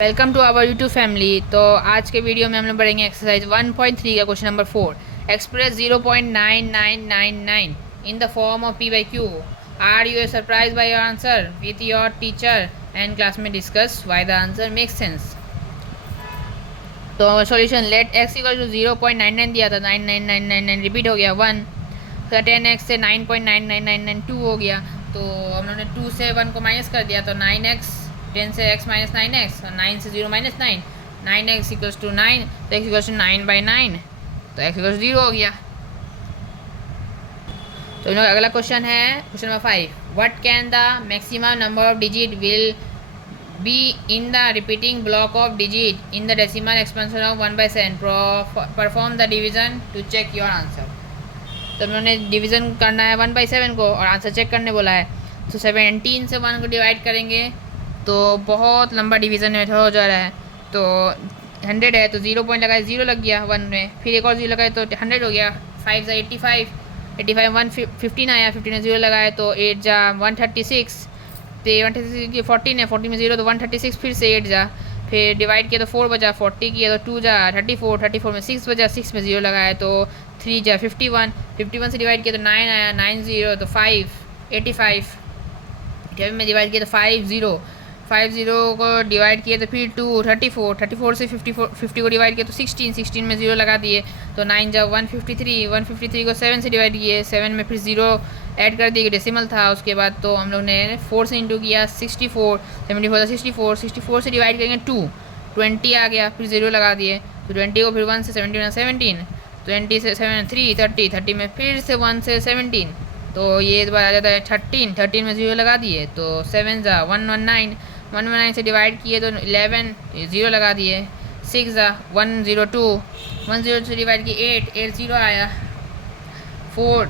Welcome to our YouTube family. तो आज के वीडियो में हम लोग पढ़ेंगे एक्सरसाइज 1.3 का question number 4। Express 0.9999 in the form of P by Q. Are you surprise by your answer with your teacher and class में discuss why the answer make sense. तो solution let X equal to 0.99 दिया था, 99999 repeat हो गया 1, तो 10x से 9.99992 हो गया। तो हम लोगों ने 2 से 1 को माइनस कर दिया, तो 9x, 10 से x माइनस 9x, और 9 से 0 माइनस 9, 9x इक्वल्स टू 9, तो x इक्वल्स टू 9/9, तो x इक्वल्स 0 हो गया। तो अगला क्वेश्चन है question number 5। What can the maximum number of digit will be in the repeating block of digit in the decimal expansion of 1/7। Perform the division to check your answer. तो हम लोगों ने division करना है 1/7 को और answer check करने बोला है। तो 17 से 1 को डिवाइड करेंगे तो बहुत लंबा डिवीज़न में हो जा रहा है। तो 100 है तो 0 पॉइंट लगाए, 0 लग गया 1 में, फिर एक और 0 लगाए तो 100 हो गया। 5 से 85, 85 115 आया, 15 में 0 लगाए तो 8 जा 136, तो 136 की 14 है, 14 में 0 तो 136, फिर से 8 जा, फिर डिवाइड किया तो 4 बचा, 40 किया तो 2 जा 34, 34 में 6 बचा, 6 में 0 लगाया तो 3 जा 51, 51 से डिवाइड किया तो 9 आया, 9 0 तो 5, 85, 85 में डिवाइड किया तो 50, 50 को डिवाइड किए तो फिर 2, 34, 34 से 50 को डिवाइड किया तो 16, 16 में 0 लगा दिए तो 9 जा 153, 153 को 7 से डिवाइड किए, 7 में फिर 0 ऐड कर दिए, डेसिमल था। उसके बाद तो हम लोग ने 4 से इंटू किया, 64, 74 था 64, 64 से डिवाइड करेंगे 2, 20 आ गया, फिर 0 लगा दिए तो 20 को फिर 1 से 17 20 से 7 3, 30, 30 में फिर से 1 से 17, तो ये बार आ जाता है 13, 13 में 0 लगा दिए तो 7 जा 119, 119 से डिवाइड किए तो 11, 0 लगा दिए, 6 जा 102, 102 से डिवाइड किए 8, 8 0 आया, 4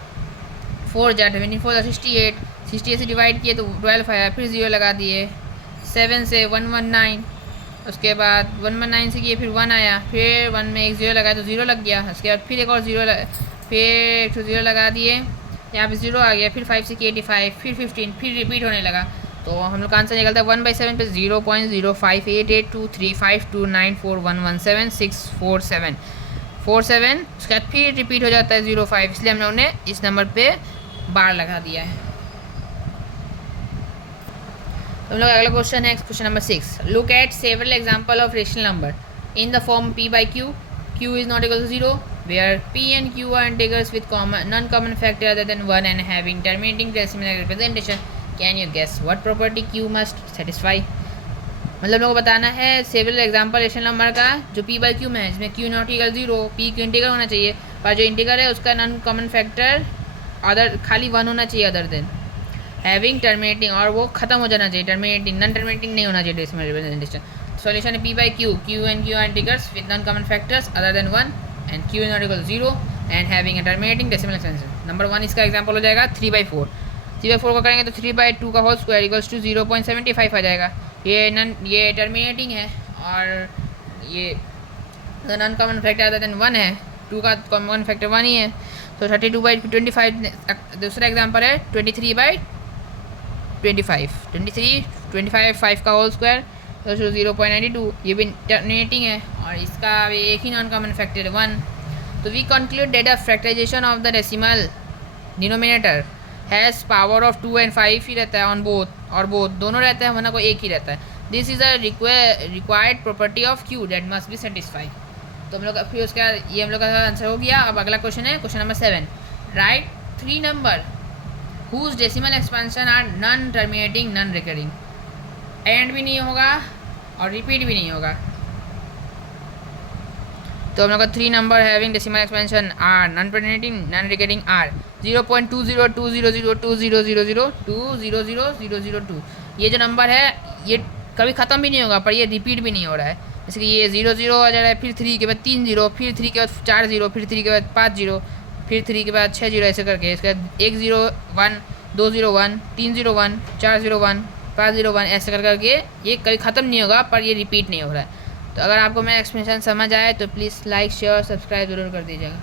4 जा 24 जा 68, 68 से डिवाइड किए तो 12 आया, फिर 0 लगा दिए, 7 से 119, उसके बाद 119 से किए फिर 1 आया, फिर 1 में एक 0 लगाया तो 0 लग गया, उसके बाद फिर एक और 0 फिर 0 लगा दिए, यहाँ पे 0 आ गया, फिर 5 से किए 85, फिर 15, फिर रिपीट होने लगा। तो हम लोग का आंसर निकलता है 1/7 पे 0.0588235294117 647, उसके बाद फिर रिपीट हो जाता है 05, इसलिए हम लोगों ने इस नंबर पे बार लगा दिया है। तो हम लोग अगला क्वेश्चन है question number 6। Look at several example of rational number in the form p by q, q is not equal to 0, where p and q are integers with non-common factor other than 1 and having terminating decimal representation. Can you guess what property q must satisfy? मतलब लोगों को बताना है several example rational number का जो p by q में है, जिसमें q not equal 0, p q integer होना चाहिए, पर जो इंटीगर है उसका नॉन कॉमन फैक्टर अदर खाली 1 होना चाहिए अदर देन हैविंग टर्मिनेटिंग, और वो खत्म हो जाना चाहिए, टर्मिनेटिंग नॉन टर्मिनेटिंग नहीं होना चाहिए डेसिमल रिप्रेजेंटेशन। सॉल्यूशन है p by q, q and q are integers with non common factors other than 1 and q is not equal to 0 and having a terminating decimal extension। Number 1 इसका example हो जाएगा 3/4, 3/4 को करेंगे तो 3/2 का whole square equals to 0.75 आ जाएगा। ये terminating है और ये non common factor other than 1 है, 2 का कॉमन फैक्टर 1 ही है, तो 32/25। दूसरा एग्जांपल है 23/25, 25 5 का होल स्क्वायर तो 0.92, ये भी टर्मिनेटिंग है और इसका भी एक ही नॉन कॉमन फैक्टर है 1। तो we conclude that the factorization of the decimal denominator has power of 2 and 5 ही रहता है ऑन बोथ, और बोथ दोनों रहता है, वरना कोई एक ही रहता है। This is a required property of Q that must be satisfy. तो हम लोग फिर उसका ये हम लोग का आंसर हो गया। अब अगला क्वेश्चन है question number 7। Right 3 number whose decimal expansion are non terminating non recurring, and भी नहीं होगा और रिपीट भी नहीं होगा। तो हम लोग का 3 number having decimal expansion are non terminating non recurring are 0.2020002002, ये जो नंबर है ये कभी ख़त्म भी नहीं होगा पर ये रिपीट भी नहीं हो रहा है। जैसे कि ये 0 आ जा रहा है, फिर 3 के बाद 3 0, फिर 3 के बाद 4 0, फिर 3 के बाद 5 0, फिर 3 के बाद 6 0, ऐसे करके इसके बाद 1 0 1, 2 0 1, 3 0 1, 4 0 1, 5 0 1, ऐसे करके ये कभी ख़त्म नहीं होगा पर ये रिपीट नहीं हो रहा है। तो अगर आपको मेरा एक्सप्लेनेशन समझ आए तो प्लीज़ लाइक शेयर सब्सक्राइब ज़रूर कर दीजिएगा।